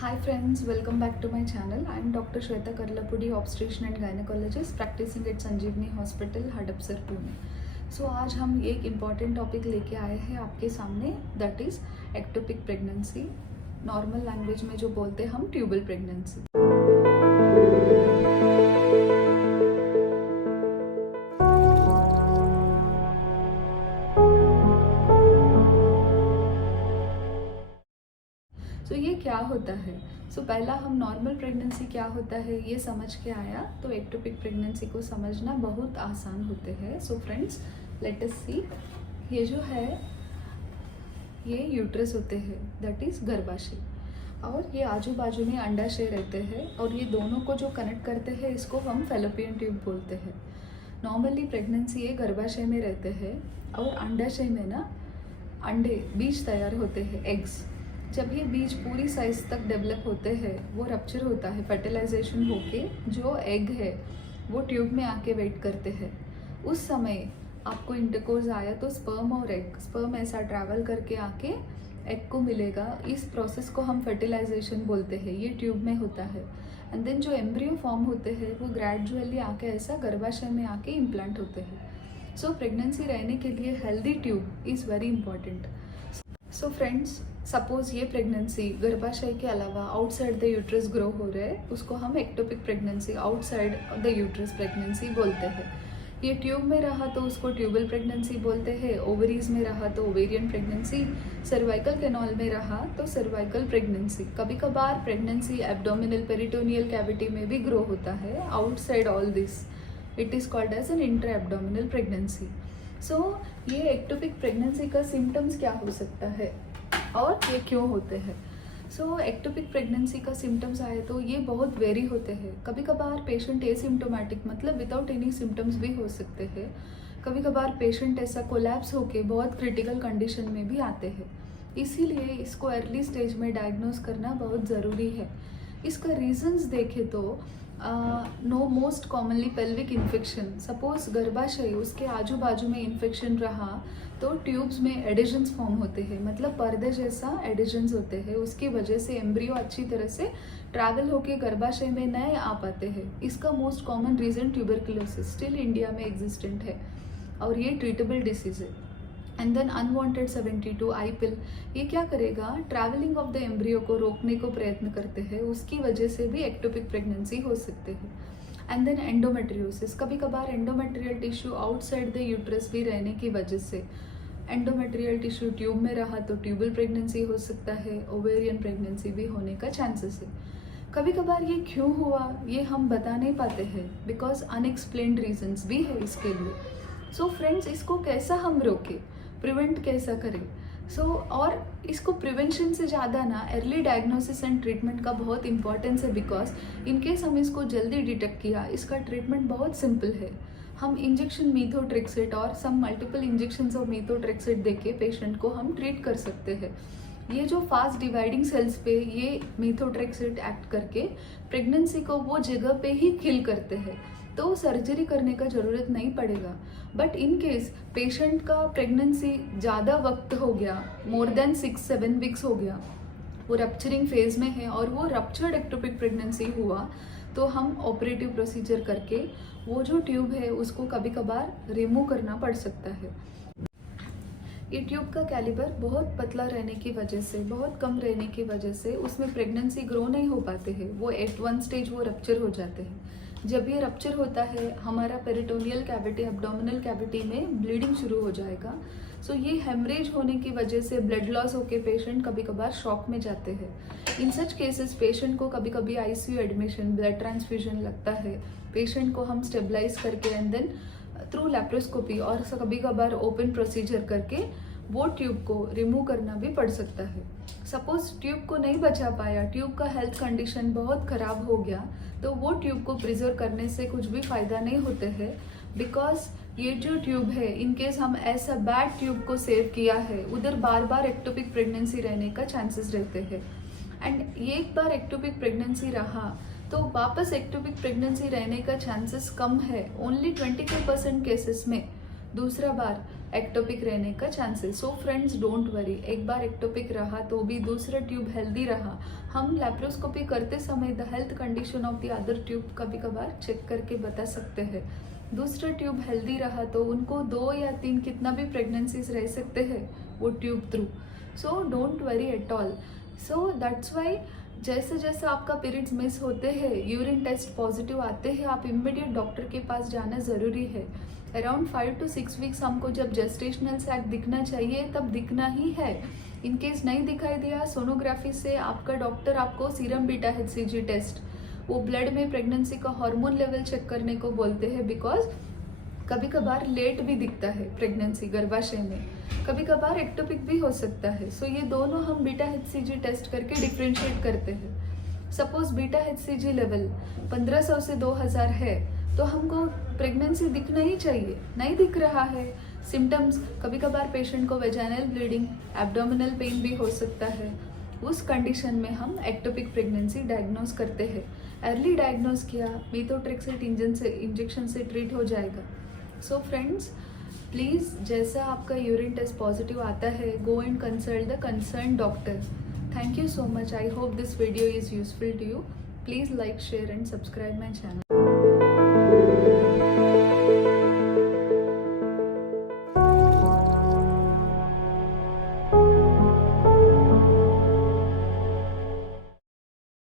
Hi friends, welcome back to my channel. I am Dr. Shweta Karlapudi, obstetrician and gynecologist practicing at Sanjeevani Hospital, Hadapsar, Pune. So आज हम एक important topic लेके आए हैं आपके सामने, that is ectopic pregnancy. Normal language में जो बोलते हैं हम ट्यूबल प्रेगनेंसी. तो ये क्या होता है? पहला हम नॉर्मल प्रेगनेंसी क्या होता है ये समझ के आया, तो एक्टोपिक प्रेगनेंसी को समझना बहुत आसान होते हैं. सो फ्रेंड्स, लेट अस सी. ये जो है ये यूट्रस होते हैं, दैट इज़ गर्भाशय, और ये आजू बाजू में अंडाशय रहते हैं, और ये दोनों को जो कनेक्ट करते हैं इसको हम फैलोपियन ट्यूब बोलते हैं. नॉर्मली प्रेगनेंसी ये गर्भाशय में रहते हैं, और अंडाशय में ना अंडे बीज तैयार होते हैं, एग्स. जब ये बीज पूरी साइज तक डेवलप होते हैं, वो रप्चर होता है, फर्टिलाइजेशन होके जो एग है वो ट्यूब में आके वेट करते हैं. उस समय आपको इंटरकोर्स आया तो स्पर्म और एग, स्पर्म ऐसा ट्रैवल करके आके एग को मिलेगा. इस प्रोसेस को हम फर्टिलाइजेशन बोलते हैं, ये ट्यूब में होता है. एंड देन जो एम्ब्रियो फॉर्म होते हैं वो ग्रेजुअली आके ऐसा गर्भाशय में आके इम्प्लांट होते हैं. सो प्रेगनेंसी रहने के लिए healthy tube is very important. So friends, suppose ये प्रेगनेंसी गर्भाशय के अलावा आउटसाइड द यूट्रस ग्रो हो रहा है, उसको हम ectopic pregnancy, outside the uterus pregnancy बोलते हैं. ये ट्यूब में रहा तो उसको ट्यूबल प्रेगनेंसी बोलते हैं, ओवरीज में रहा तो ओवेरियन प्रेगनेंसी, सर्वाइकल कैनाल में रहा तो सर्वाइकल प्रेगनेंसी. कभी कभार प्रेगनेंसी एब्डोमिनल पेरिटोनियल कैविटी में भी ग्रो होता है. Outside all this it is called as an intra abdominal pregnancy. So ये एक्टोपिक प्रेगनेंसी का सिम्टम्स क्या हो सकता है और ये क्यों होते हैं? सो एक्टोपिक प्रेगनेंसी का सिम्टम्स आए तो ये बहुत वेरी होते हैं. कभी कभार पेशेंट एसिम्टोमेटिक मतलब विदाउट एनी सिम्टम्स भी हो सकते हैं. कभी कभार पेशेंट ऐसा कोलैप्स होके बहुत क्रिटिकल कंडीशन में भी आते हैं. इसीलिए इसको अर्ली स्टेज में डायग्नोज करना बहुत ज़रूरी है. इसका रीजंस देखें तो most commonly pelvic infection. Suppose गर्भाशय उसके आजू बाजू में इन्फेक्शन रहा तो ट्यूब्स में एडिशंस फॉर्म होते हैं, मतलब पर्दे जैसा एडिशंस होते हैं. उसकी वजह से एम्ब्रियो अच्छी तरह से ट्रैवल होके गर्भाशय में नए आ पाते हैं. इसका most common reason tuberculosis still India में एग्जिस्टेंट है, और ये ट्रीटेबल डिसीज है. एंड देन अनवांटेड 72 आई पिल, ये क्या करेगा, ट्रैवलिंग ऑफ द एम्ब्रियो को रोकने को प्रयत्न करते हैं. उसकी वजह से भी एक्टोपिक प्रेगनेंसी हो सकते हैं. एंड देन एंडोमेट्रियोसिस, कभी कभार endometrial tissue outside the uterus भी रहने की वजह से एंडोमेट्रियल टिश्यू ट्यूब में रहा तो ट्यूबल प्रेगनेंसी हो सकता है. ओवेरियन प्रेगनेंसी भी होने का चांसेस है. कभी कभार ये क्यों हुआ ये हम बता नहीं पाते हैं, बिकॉज अनएक्सप्लेन्ड रीजंस भी है इसके लिए. सो फ्रेंड्स, इसको कैसा हम रोकें, प्रिवेंट कैसा करें? और इसको प्रिवेंशन से ज़्यादा ना अर्ली डायग्नोसिस एंड ट्रीटमेंट का बहुत इंपॉर्टेंस है, बिकॉज इनकेस हम इसको जल्दी डिटेक्ट किया, इसका ट्रीटमेंट बहुत सिंपल है. हम इंजेक्शन मीथोट्रेक्सेट और सम मल्टीपल इंजेक्शंस ऑफ मीथोट्रेक्सेट देके पेशेंट को हम ट्रीट कर सकते हैं. ये जो फास्ट डिवाइडिंग सेल्स पे ये मीथोट्रेक्सेट एक्ट करके प्रेगनेंसी को वो जगह पे ही किल करते हैं, तो सर्जरी करने का ज़रूरत नहीं पड़ेगा. बट इन केस पेशेंट का प्रेगनेंसी ज़्यादा वक्त हो गया, मोर देन 6-7 वीक्स हो गया, वो रप्चरिंग फेज में है और वो रप्चर्ड एक्टोपिक प्रेगनेंसी हुआ, तो हम ऑपरेटिव प्रोसीजर करके वो जो ट्यूब है उसको कभी कभार रिमूव करना पड़ सकता है. ये ट्यूब का कैलिबर बहुत पतला रहने की वजह से, बहुत कम रहने की वजह से उसमें प्रेगनेंसी ग्रो नहीं हो पाते हैं. वो एट वन स्टेज वो रप्चर हो जाते हैं. जब ये रप्चर होता है, हमारा पेरिटोनियल कैविटी, एब्डोमिनल कैविटी में ब्लीडिंग शुरू हो जाएगा. सो ये हेमरेज होने की वजह से ब्लड लॉस होके पेशेंट कभी कभार शॉक में जाते हैं. इन सच केसेस पेशेंट को कभी कभी आईसीयू एडमिशन, ब्लड ट्रांसफ्यूजन लगता है. पेशेंट को हम स्टेबलाइज करके एंड देन थ्रू लैप्रोस्कोपी और कभी कभार ओपन प्रोसीजर करके वो ट्यूब को रिमूव करना भी पड़ सकता है. सपोज ट्यूब को नहीं बचा पाया, ट्यूब का हेल्थ कंडीशन बहुत ख़राब हो गया, तो वो ट्यूब को प्रिजर्व करने से कुछ भी फ़ायदा नहीं होते हैं, बिकॉज ये जो ट्यूब है, इनकेस हम ऐसा बैड ट्यूब को सेव किया है, उधर बार बार एक्टोपिक प्रेगनेंसी रहने का चांसेस रहते हैं. एंड ये एक बार एक्टोपिक प्रेगनेंसी रहा तो वापस एक्टोपिक प्रेगनेंसी रहने का चांसेस कम है, ओनली 25% केसेस में. दूसरा बार एक्टोपिक रहने का chances. So friends don't worry, एक बार एक्टोपिक रहा तो भी दूसरा ट्यूब हेल्दी रहा, हम लैप्रोस्कोपी करते समय the health condition of the other tube कभी कभार चेक करके बता सकते हैं। दूसरा ट्यूब हेल्दी रहा तो उनको 2 या 3 कितना भी प्रेगनेंसीज रह सकते हैं वो tube through. So don't worry at all. So that's why जैसे जैसे आपका पीरियड्स मिस होते हैं, यूरिन टेस्ट पॉजिटिव आते हैं, आप इमीडिएट डॉक्टर के पास जाना ज़रूरी है। अराउंड 5 to 6 वीक्स हमको जब जेस्टेशनल सैक दिखना चाहिए तब दिखना ही है। इन केस नहीं दिखाई दिया, सोनोग्राफी से आपका डॉक्टर आपको सीरम बीटा HCG टेस्ट, वो ब्लड में प्रेगनेंसी का हार्मोन लेवल चेक करने को बोलते हैं, बिकॉज कभी कभार लेट भी दिखता है प्रेगनेंसी गर्भाशय में, कभी कभार एक्टोपिक भी हो सकता है। सो ये दोनों हम बीटा HCG टेस्ट करके डिफ्रेंशिएट करते हैं। सपोज बीटा HCG लेवल 1500 से 2000 है तो हमको प्रेगनेंसी दिखना ही चाहिए, नहीं दिख रहा है। सिम्टम्स कभी कभार पेशेंट को वेजाइनल ब्लीडिंग, एब्डोमिनल पेन भी हो सकता है, उस कंडीशन में हम एक्टोपिक प्रेगनेंसी डायग्नोज करते हैं। अर्ली डायग्नोज किया मीथोट्रेक्सेट इंजेक्शन से ट्रीट हो जाएगा। सो फ्रेंड्स प्लीज़ जैसा आपका यूरिन टेस्ट पॉजिटिव आता है, go and consult the concern doctor. Thank you so much. I hope this video is useful to you. Please like, share and subscribe my channel.